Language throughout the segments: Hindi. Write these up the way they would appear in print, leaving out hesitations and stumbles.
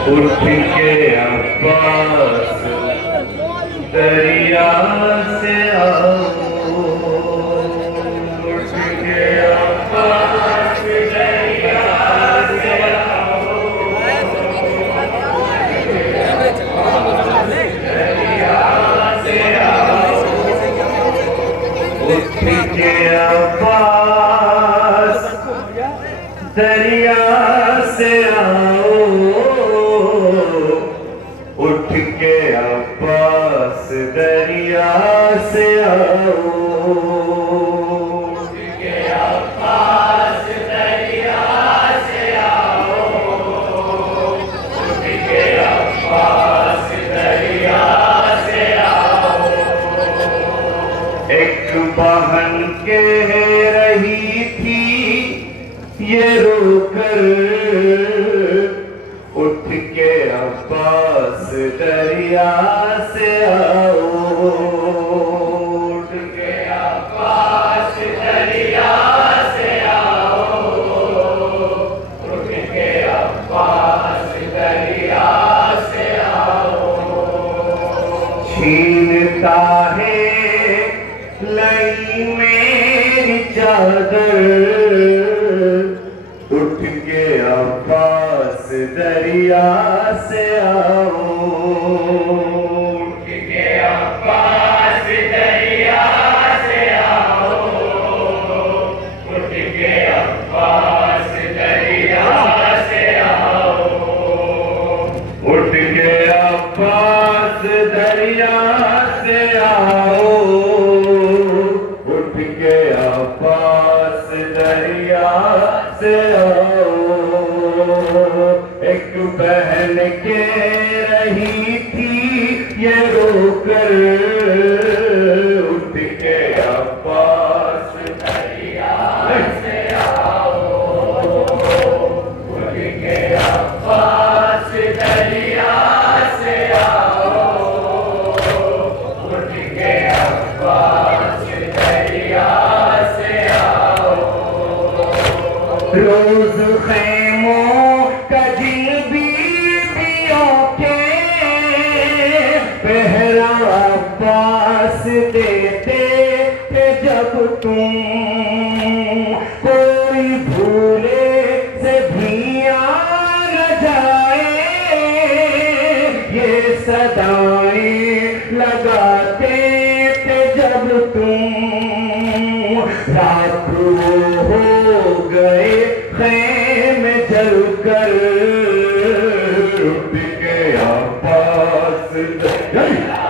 उठ के अब्बास दरिया से आओ, उठ के अब्बास दरिया से आओ, दरिया से आओ, उठ के अब्बास दरिया से आओ, उठ के अब्बास दरिया से आओ, उठ के अब्बास दरिया से आओ, उठ के अब्बास दरिया से आओ। एक बहन कह रही थी ये रोकर, उठ के अब्बास दरिया से आओ, उठ के अब्बास दरिया से आओ, उठ के अब्बास दरिया से आओ। छीनता है लई मेरी चादर, उठ के अब्बास दरिया से आओ, उठ के अब्बास दरिया से आओ, उठ के अब्बास दरिया से आओ, उठ के अब्बास दरिया से आओ, उठ के अब्बास दरिया से आओ। एक बहन कह रही थी ये रोकर, उठ के अब्बास दरिया से आओ, उठ के अब्बास दरिया से आओ, उठ के अब्बास दरिया से आओ। रोज खैमों का जिन बीवियों के पहरा अब्बास देते थे जब तुम, कोई भूले से भी आ न जाए, ये सदाएं लगाते थे जब तुम। रात हो गए खैमे जलकर, उठ के अब्बास दरिया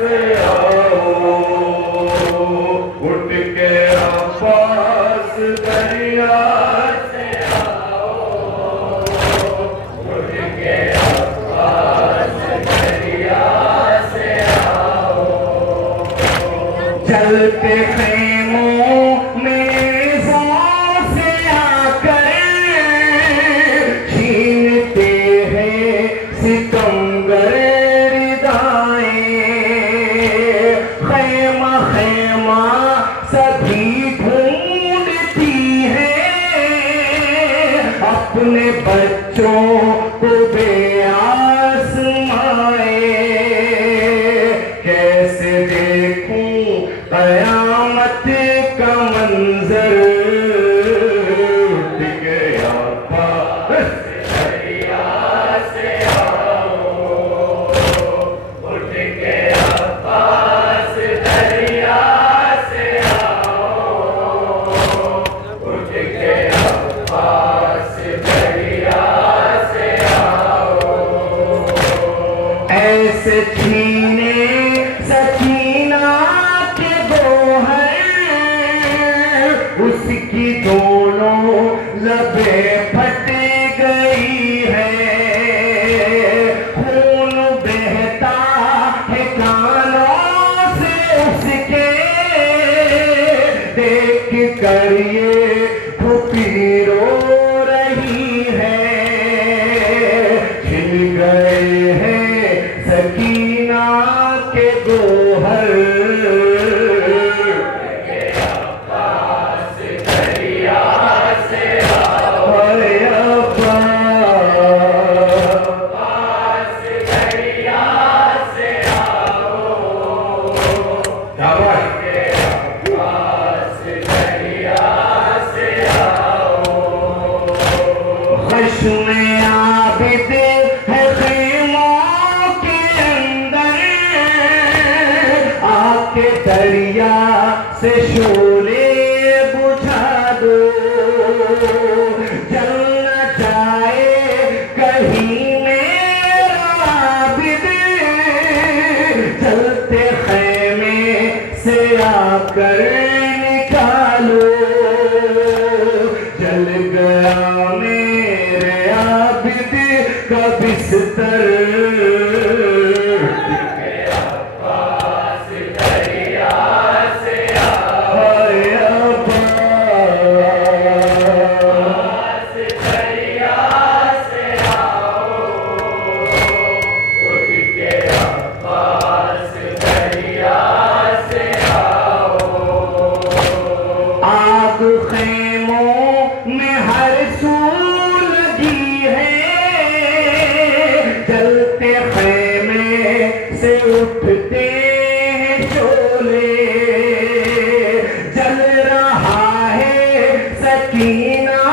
से आओ, उठ के अब्बास दरिया से आओ, उठ के अब्बास दरिया से शोले बुझा दो, जल न जाए कहीं मेरा आबिद, जलते खैमे से आकर निकालो, जल गया मेरे आबिद का बिस्तर। उठते हैं शोले, जल रहा है सकीना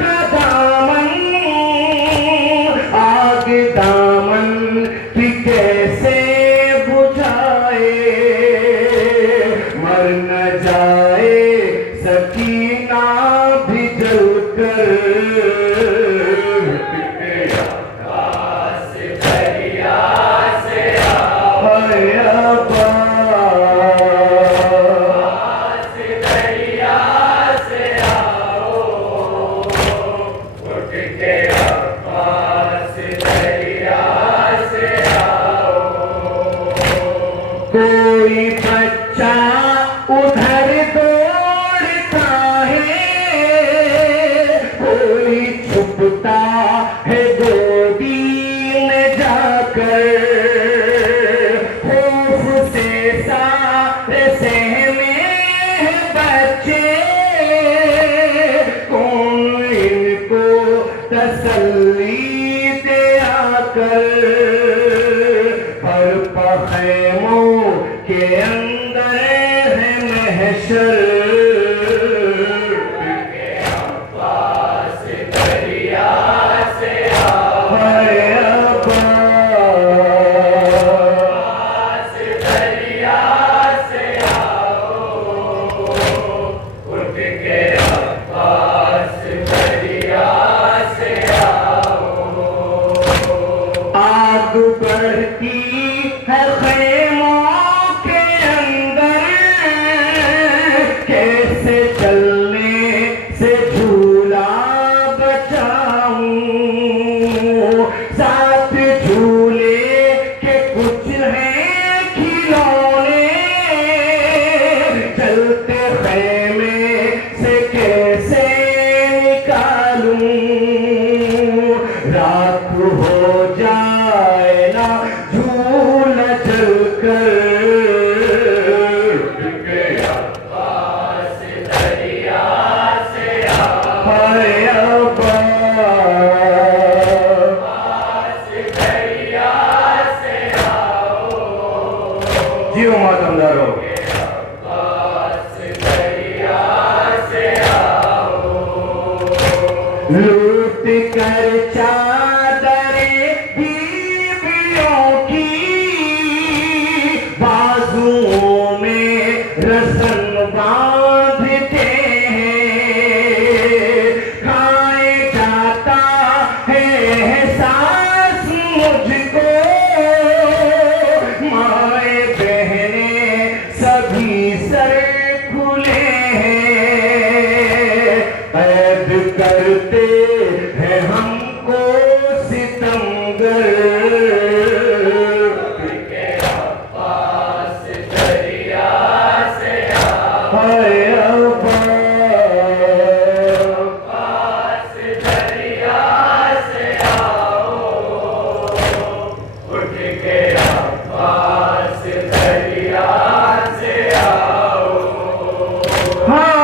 का दामन, आग दामन की कैसे बुझाए, मर न जाए सकीना भी जलकर। कोई बच्चा उधर दौड़ता है, कोई छुपता है गोदी में जाकर, खौफ से सारे सहमे हैं बच्चे, कौन इनको तसल्ली दे आकर, पर पखेमों के अंदर है महशर। आग बढ़ती है ख़ैमों के अंदर, कैसे चलने से झूला बचाऊं, साथ झूले के कुछ हैं खिलौने, चलते ख़ैमे से कैसे निकालूं, रात हो जाए ना झूला चलकर, गया पास दरिया से हाय अब्बा, पास दरिया से आओ, जियो मातमदारो, पास दरिया से आओ, लूट कर चादरे बीवियों की, बाजुओं में रस्म बांधते हैं, खाए जाता है एहसास मुझको, माए बहने सभी सर खुले हैं, कैद करते हैं हमको सितमगर, पास दरिया से हाय अब्बा, पास दरिया से आओ, उठ के पास दरिया से आओ, हाँ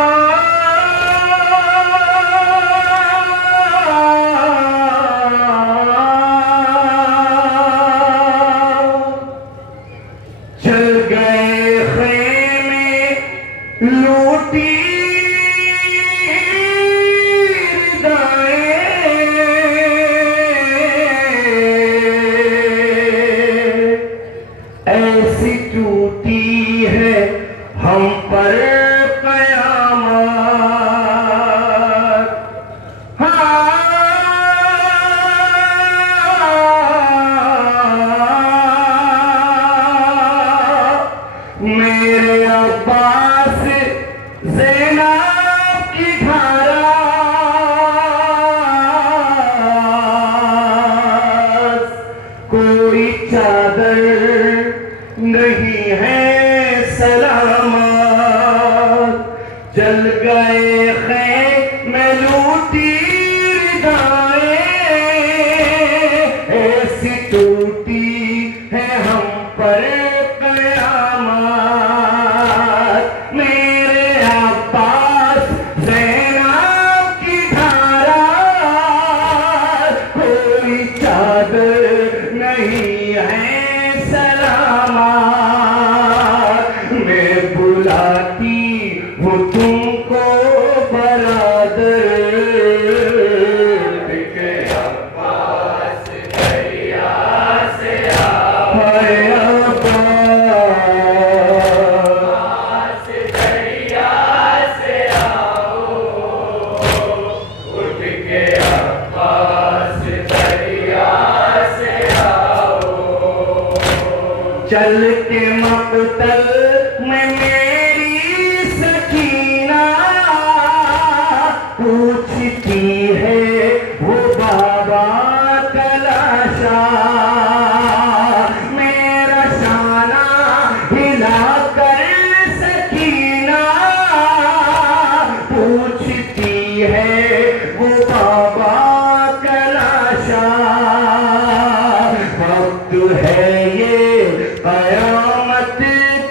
चादर नहीं है सलामत, जल गए खैमे लूटी रिदाएं, ऐसी टूटी है हम पर कयामत। मेरे अब्बास ज़ैनब की धारा, कोई चादर नहीं है सलामत। मैं बुलाती हूँ तुमको बरादर, के अब्बास दरिया से आओ, हाय अब्बास दरिया से आओ, उठ के अब्बास दरिया से आओ। चल के मक़तल में मेरी सकीना पूछती है वो बाबा तलाशा, मेरा शाना हिला कर सकीना पूछती है वो बाबा तलाशा। वक्त है ये कयामत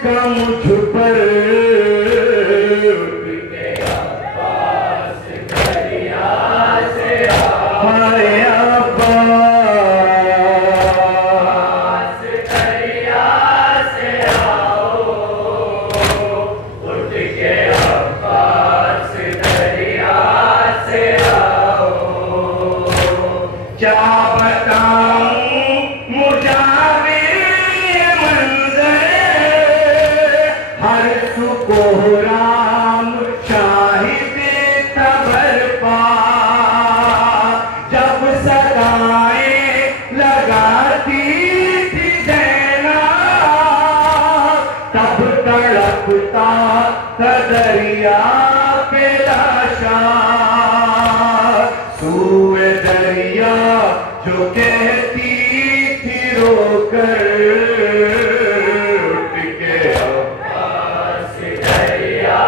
का मुझ पर, के अब्बास दरिया से आओ, हाय अब्बास दरिया से आओ, उठ के अब्बास दरिया से आओ। क्या बताऊं मुजाविर मंज़र, हर सुकोहराम शाहिद तबर पा, जब सदाएं लगाती थी ज़ैनब, तब तड़पता था दरिया पे लाशा। सूए दरिया जो कहती थी रोकर, उठ के अब्बास दरिया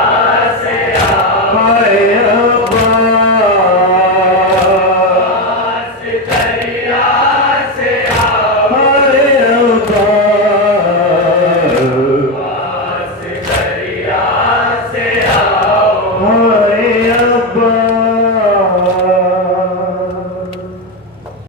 से आओ, हाय